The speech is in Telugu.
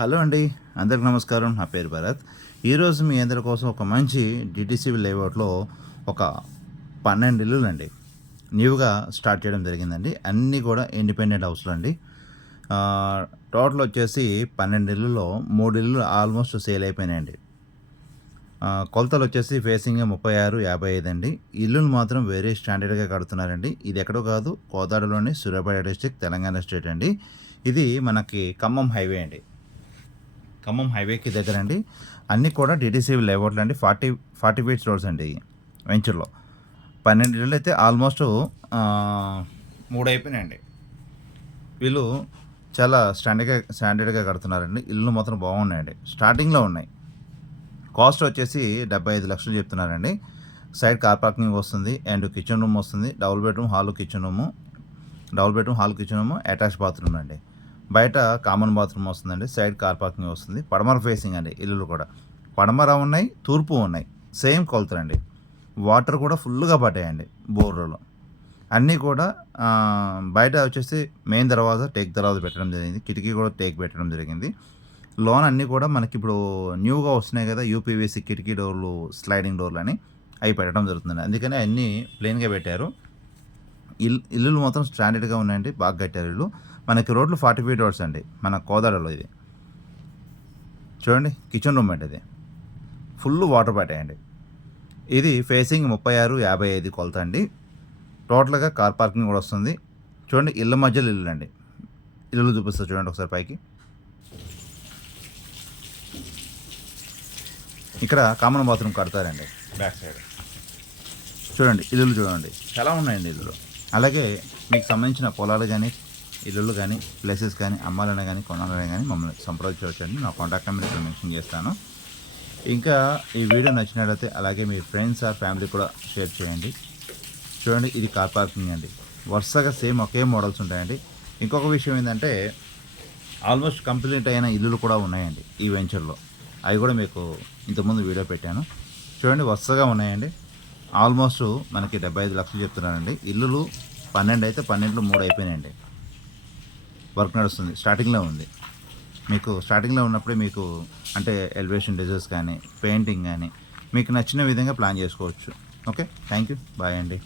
హలో అండి. అందరికి నమస్కారం. నా పేరు భరత్. ఈరోజు మీ అందరి కోసం ఒక మంచి డిటీసీ లేఅవుట్లో ఒక 12 ఇల్లులండి న్యూగా స్టార్ట్ చేయడం జరిగిందండి. అన్నీ కూడా ఇండిపెండెంట్ హౌస్‌లు అండి. టోటల్ వచ్చేసి 12 ఇల్లులో 3 ఇల్లులు ఆల్మోస్ట్ సేల్ అయిపోయినాయండి. కొలతలు వచ్చేసి ఫేసింగ్ 36, 55 అండి. ఇల్లులు మాత్రం వెరీ స్టాండర్డ్‌గా కడుతున్నారండి. ఇది ఎక్కడో కాదు, కోదాడలోని సూర్యాపేట డిస్ట్రిక్ట్, తెలంగాణ స్టేట్ అండి. ఇది మనకి ఖమ్మం హైవే అండి. ఖమ్మం హైవేకి దగ్గరండి. అన్నీ కూడా టీటీసీ లేఅవుట్లు అండి. 40 ఫీట్స్ రోడ్స్ అండి వెంచర్లో. 12 ఇళ్ళు అయితే ఆల్మోస్ట్ 3 అయిపోయినాయండి. వీళ్ళు చాలా స్టాండర్డ్గా కడుతున్నారండి. ఇల్లు మాత్రం బాగున్నాయండి. స్టార్టింగ్లో ఉన్నాయి. కాస్ట్ వచ్చేసి 75 లక్షలు చెప్తున్నారండి. సైడ్ కార్ పార్కింగ్ వస్తుంది అండ్ కిచెన్ రూమ్ వస్తుంది. Double bedroom hall kitchen room attach bathroom అండి. బయట కామన్ బాత్రూమ్ వస్తుందండి. సైడ్ కార్ పార్కింగ్ వస్తుంది. పడమర ఫేసింగ్ అండి ఇల్లులు కూడా. పడమర ఉన్నాయి, తూర్పు ఉన్నాయి. సేమ్ కొలతలండి. వాటర్ కూడా ఫుల్గా పడ్డాయండి బోర్లో. అన్నీ కూడా బయట వచ్చేసి మెయిన్ దర్వాజా టేక్ దర్వాజా పెట్టడం జరిగింది. కిటికీ కూడా టేక్ పెట్టడం జరిగింది. లోన్ అన్నీ కూడా మనకి ఇప్పుడు న్యూగా వస్తున్నాయి కదా, యూపీవీసీ కిటికీ డోర్లు, స్లైడింగ్ డోర్లు అని అవి పెట్టడం జరుగుతుంది. అందుకని అన్నీ ప్లెయిన్గా పెట్టారు. ఇల్లులు మాత్రం స్టాండర్డ్గా ఉన్నాయండి. బాగా కట్టారు ఇల్లు. మనకి రోడ్లు 40 ఫీట్ రోడ్స్ అండి. మన కోదాడలో ఇది చూడండి. కిచెన్ రూమ్ అండి. ఇది ఫుల్ వాటర్ పట్టాయండి. ఇది ఫేసింగ్ 36, 55 కొలత అండి. టోటల్గా కార్ పార్కింగ్ కూడా వస్తుంది. చూడండి, ఇళ్ళ మధ్యలో ఇల్లు అండి. ఇల్లు చూపిస్తా చూడండి ఒకసారి పైకి. ఇక్కడ కామన్ బాత్రూమ్ కడతారండి బ్యాక్ సైడ్. చూడండి ఇల్లులు చూడండి చాలా ఉన్నాయండి ఇల్లులు. అలాగే మీకు సంబంధించిన పొలాలు కానీ, ఇల్లులు కానీ, ప్లేసెస్ కానీ అమ్మాలన్నా కానీ, కొనాలన్నా కానీ మమ్మల్ని సంప్రదించవచ్చండి. నా కాంటాక్ట్ నెంబర్ ఇక్కడ మెన్షన్ చేస్తాను. ఇంకా ఈ వీడియో నచ్చినట్లయితే అలాగే మీ ఫ్రెండ్స్ ఆర్ ఫ్యామిలీ కూడా షేర్ చేయండి. చూడండి, ఇది కార్ పార్కింగ్ అండి. వరుసగా సేమ్ ఒకే మోడల్స్ ఉంటాయండి. ఇంకొక విషయం ఏంటంటే ఆల్మోస్ట్ కంప్లీట్ అయిన ఇల్లులు కూడా ఉన్నాయండి ఈ వెంచర్లో. అవి కూడా మీకు ఇంతకుముందు వీడియో పెట్టాను. చూడండి, వరుసగా ఉన్నాయండి. ఆల్మోస్ట్ మనకి 75 లక్షలు చెప్తున్నారండి. ఇల్లులు 12 అయితే 12లో 3 అయిపోయినాయండి. వర్క్ నడుస్తుంది. స్టార్టింగ్లో ఉంది. మీకు స్టార్టింగ్లో ఉన్నప్పుడే మీకు అంటే ఎలివేషన్ డిజైన్స్ కానీ, పెయింటింగ్ కానీ మీకు నచ్చిన విధంగా ప్లాన్ చేసుకోవచ్చు. Okay, thank you. బాయ్ అండి.